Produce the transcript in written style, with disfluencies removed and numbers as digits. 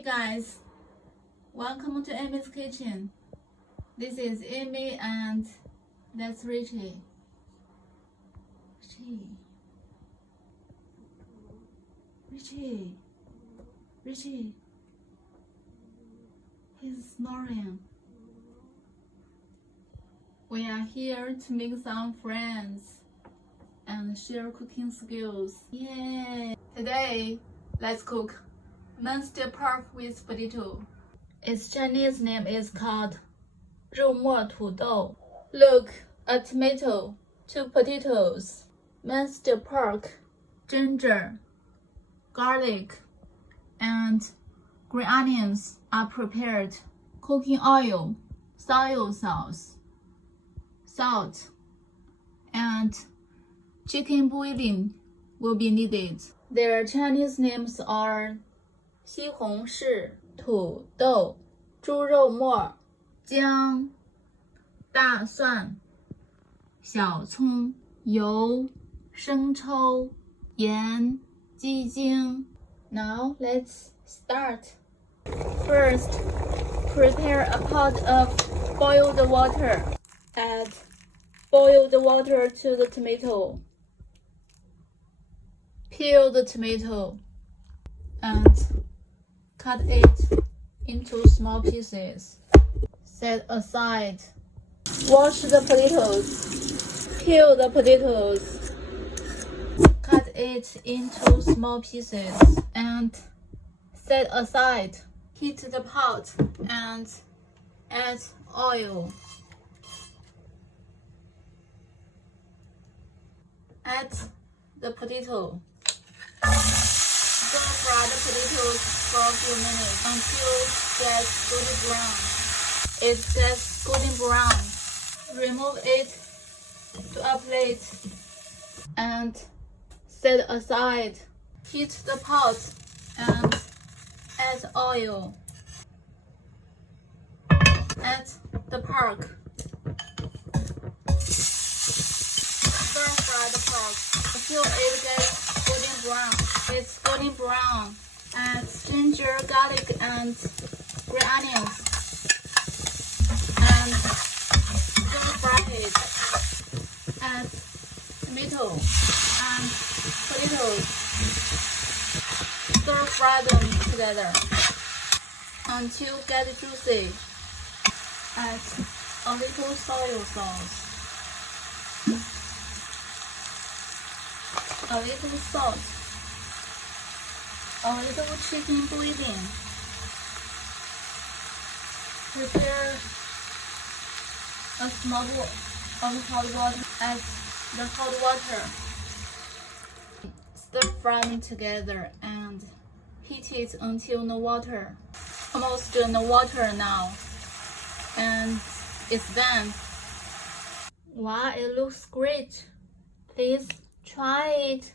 Hey guys, welcome to Amy's kitchen. This is Amy and that's Richie. Richie. He's snoring. We are here to make some friends and share cooking skills. Yay! Today, let's cook minced pork with potato. Its Chinese name is called 肉末土豆. Look, a tomato, 2 potatoes, minced pork, ginger, garlic, and green onions are prepared. Cooking oil, soy sauce, salt, and chicken bouillon will be needed. Their Chinese names are 西红柿、土豆、猪肉末、姜、大蒜、小葱、油、生抽、盐、鸡精。Now let's start. First, prepare a pot of boiled water. Add boiled water to the tomato. Peel the tomato and cut it into small pieces. Set aside. Wash the potatoes. Peel the potatoes. Cut it into small pieces and set aside. Heat the pot and add oil. Add the potato. Stir-fry the potatoes for a few minutes until it gets golden brown. It gets golden brown. Remove it to a plate and set aside. Heat the pot and add oil. Add the pork. Stir-fry the pork until it gets golden brown. It's golden brown. Add ginger, garlic, and green onions. And stir-fry it. Add tomato and potatoes. Stir-fry them together until get juicy. Add a little soy sauce. A little salt, a little chicken bouillon. Prepare a small bowl of hot water. Add the hot water. Stir-fry them together and heat it until no water. Almost no water now. And it's done. Wow, it looks great. Please try it.